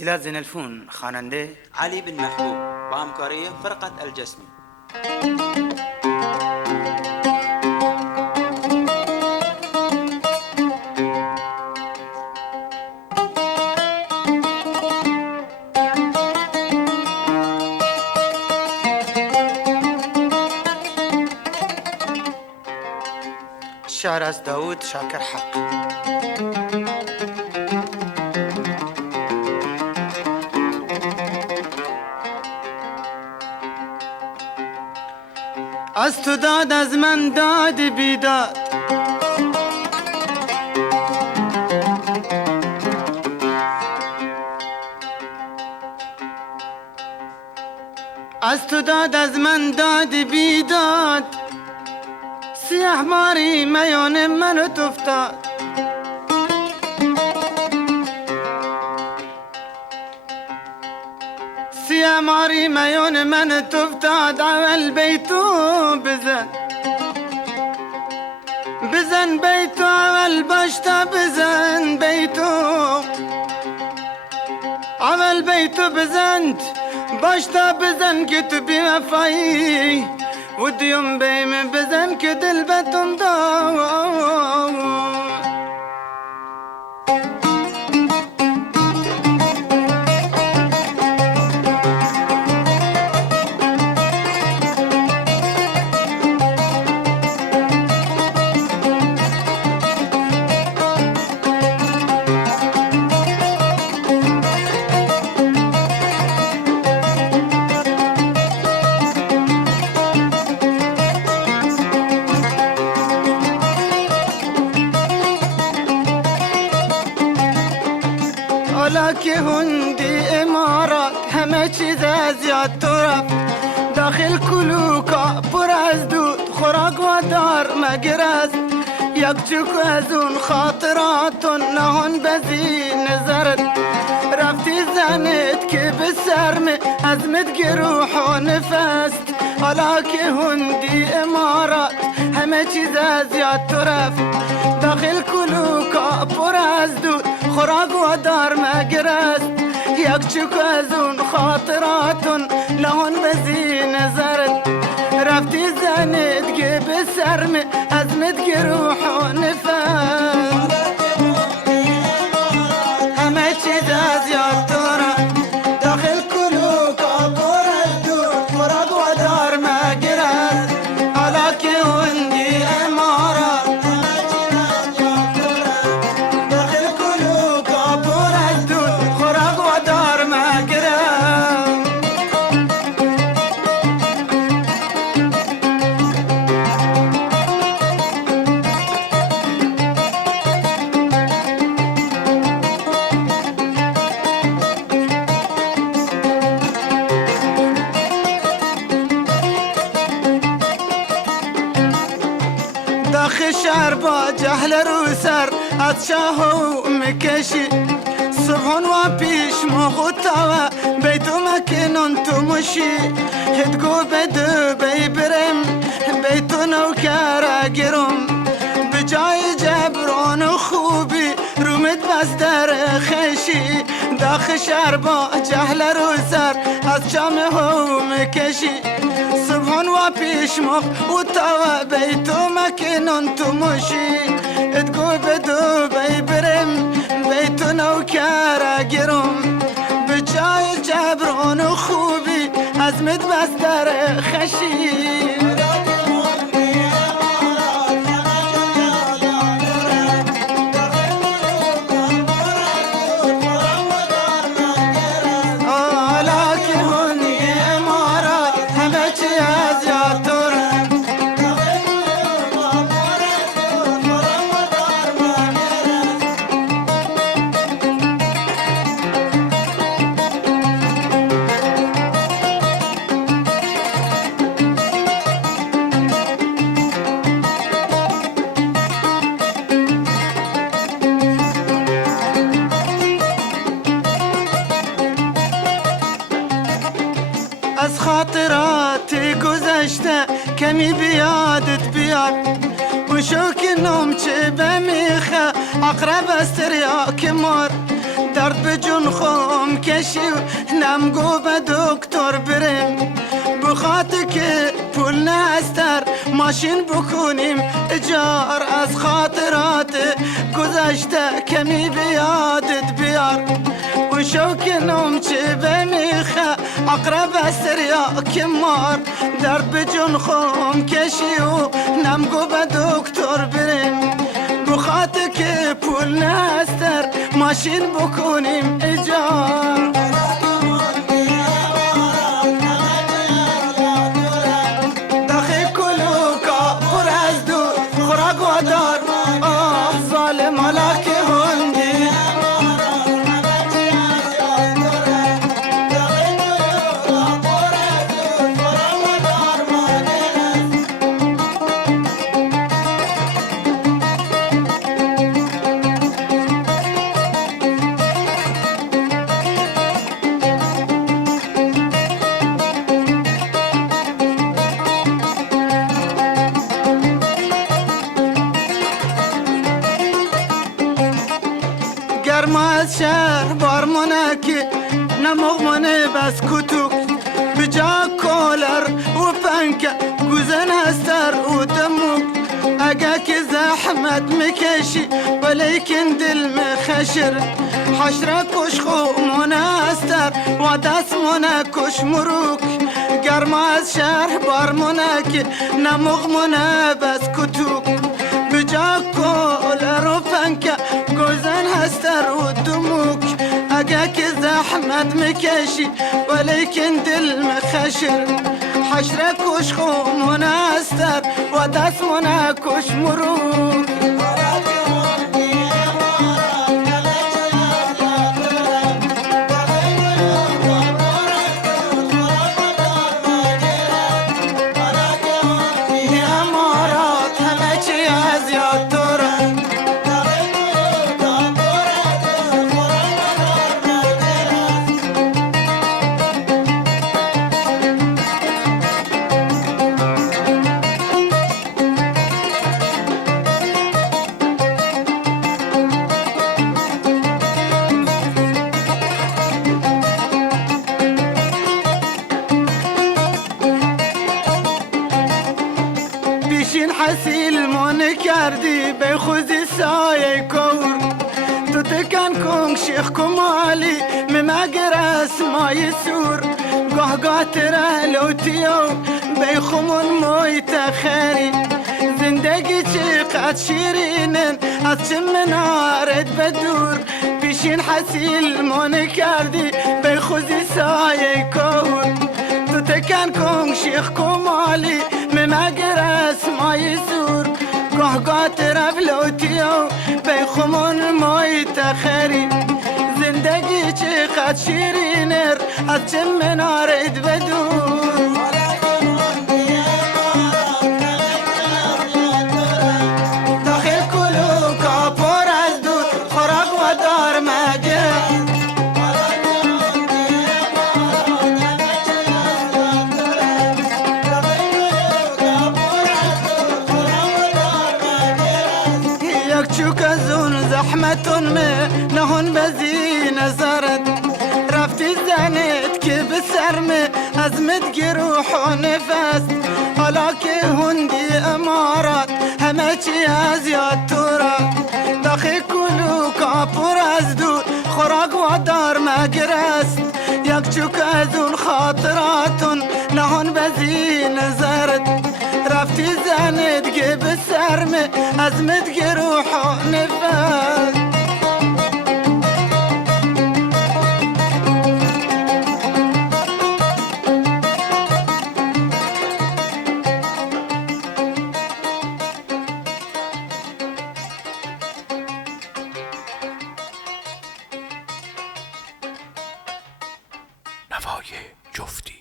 تسجيلات زين الفون خواننده علي بن محبوب با همکاری فرقة الجسمي. شعر از داود شاکر حق. از تو داد از من داد بیداد، از تو داد از من داد بیداد، سیاه ماری میان منو تفتاد. سیاه ماری میان من تفتاد. اول بیتو بزن بزن بیتو، اول باشتا بزن بیتو، اول بیتو بزن باشتا بزن که تو بی وفایی، و دیوم بیم بزن که دل بتم داد. حالا که هندی امارات همه چیز از یاد تو رفت، داخل کلوکا پر از دود خوراک و دار مگر است. یک چوک از اون خاطراتون نهان بزی نظرت، رفتی زنت که به سرم عزمت گروح و نفست. حالا که هندی امارات همه چیز از یاد تو رفت، داخل کلوکا پر از دود خوراک و دار مگر است. یک چوک از اون خاطراتون لحن بزی نظرت، رفتی زنت که به سرم عزمت گروح و نفست. همه چیز از یاد تو رفت، داخل کلوکا پر از دود خوراک و دار مگر است. حالا که هندی امارات شهر با جهل رو سر از شاهو مکشی، صبحون و پیش مخوطا و بیتو مکنون تو مشی. هدگو بدو بی برم بیتو نوکر گرم، به جای جبران و خوبی رومت بستر خشی. داخل شهر با جهل رو سر از شاهو مکشی، صبحون و پیش مخ و تا بیتو مکنون تو مشی. ادگو بدو بی برم بیتو نوکر گرم، به جای جبران و خوبی عزمت بستر خشی. از خاطرات گذشته کمی بیادت بیار، اون شوک نوم چه بمیخه اقرب است ریا که مار. درد به جون خوم کشی نمگو به دکتر بریم بخاطر که پول نستر ماشین بکنیم اجار از خاطرات گذشته کمی بیادت بیار اون شوک نوم چه بمیخه اقرب استریا کمار درد به جون خوم کشی و نمگو به دکتر بریم بخاطر که پول نستر ماشین بکنیم اجار داخل کلوکا پر از دود خوراک و دار آه ظالم حالا که هندی گرم از شهر بارمونه که نمغمانه بس کتوک بجا کولر و پنکه گوزن هستر و دموک اگه که زحمت میکشی ولیکن دل مخشر حشره کش خومونه هستر و دستمونه کش مروک گرم از شهر بارمونه که نمغمانه بس کتوک بجا کولر و پنکه گوزن هستر و دموک اگه که زحمت میکشی ولیکن دل مخشر حشره کش خومونه هستر و دستمونه کش مروک پیشین حسیل مانه کردی به خوزی سایه کور تو تکن کنگ شیخ کمالی ممگر اسمای سور گاه گاه تره لوتیو به خمون مویت خیری زندگی چقدر شیرینن از چه منارت بدور پیشین حسیل مانه کردی به خوزی سایه کور تو تکن کنگ شیخ کمالی ممگر اسمای سور گاه گاه طرف لوتیو به خمون مای تخری زندگی چقدر شیرینر از چه منارد بدور داخل کلوکا پر از دود خوراک و دار مگه چوک از اون زحمتون می نهون بزی نظرت رفتی زنت که به سرمه ازمت گروح و نفس حالا که هندی امارات همه چی از یاد تو را داخل کلوکا پر از دود خوراک و دار مگرست یک چوک از اون خاطراتون نهون بزی نظرت رفتی زنت که به سرمه ازمت گروح و نفس نوای جفتی